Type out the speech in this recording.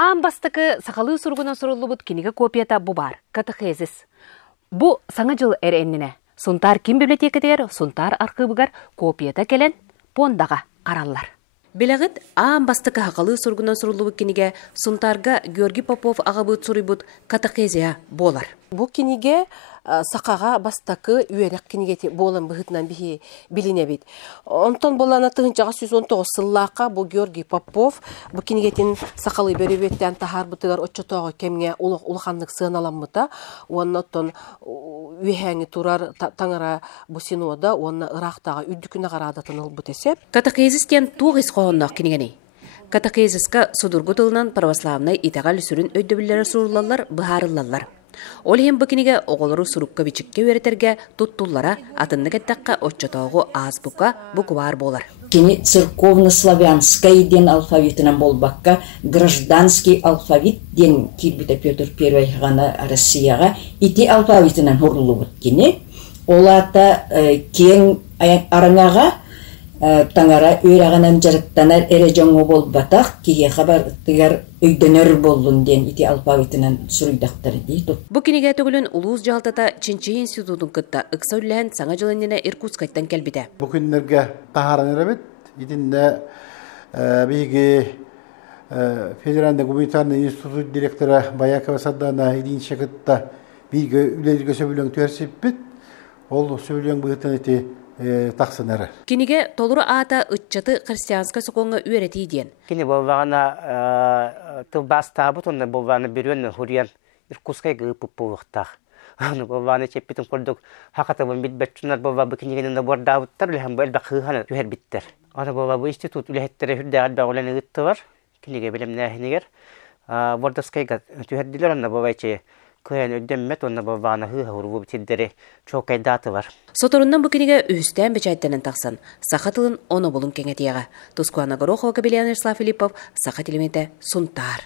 Аан бастыкы сақалы сургуна сурулубут киниге копията бу бар, катехезис. Бу саңа жыл эреннине. Сунтар ким библиотекадер, сунтар архивыгар копията келен пондага караллар. Белегит аан бастыкы сақалы сургуна сурулубут киниге сунтарга Георгий Попов агабыт сурибут катехезия болар. Бу киниге сақаға бастакы үйерек кинигети болан быхытынан бихи билинебит. Онтон болана тыгынчага 119 сыллака бу Георгий Попов бу кинигетин сақалы беребеттен тахар бутыгар отчотого кемге улаханлык сыаналаммыта. Оннотон үйәңи турар таңара бу синода онна ырактага үдүкүнө карадатын ыл бутесеп. Катехезистен тугис кооннак кинигени. Катехезиска судургу тылынан православный итагал сүрүн өйдөбүллөр сурулалар быхарыллалар. Олхем букиниге оголору сурукка бичикке өретерге туттуллара атыннагеттакка отчотоого азбука буквар болар. Кини церковно-славянская ден алфавитынан болбакка гражданский алфавит ден кирбите Петр I гана Россияга ити алфавитынан хурлубут кини. Олата кең араңага таңара үйрәгәнән жарыктанар эрежоңго болбатак кие хабар тигәр өйдөнөр болдун ден ити алфавитынан сурыйдактар дейт. Бу киниге төгүлүн улуус жалтата Чинчи институтун кытта ыксөйлән саңа жылынына Иркутскайдан келбиде. Бу күннәргә тахаран эребит. Идинне биги федеральный гуманитарный институт директоры Баякова Саддана идинче кытта биги үлелге сөбүлөң төрсиппит. Ол сөбүлөң быгытын ити тақсынары. Киниге толуру ата ытчаты христианска соконга үйрети диен. Кини болвана тылбастабы тонна болвана берённы хурьян Иркутскай гыпып болуктах. Аны болвана чеппитин колдук хакатабын битбетчунар болва бикинигенин бордабыттар лем бел бахыхана түһер биттер. Аны болва бу институт үлехеттере хүрдәгәл багыланы гытты бар. Киниге билемнә хинегер. Бордаскайга түһердиләр аны болвайчы Кыян өддеммет онна болвана хурубу битиддери чокай даты бар. Соторуннан бу киниге үстән бечайттанын таксан. Сахатылын оны болун кеңетияга. Тускуана Горохова Кабелянер Филиппов, Сахат элементе Сунтар.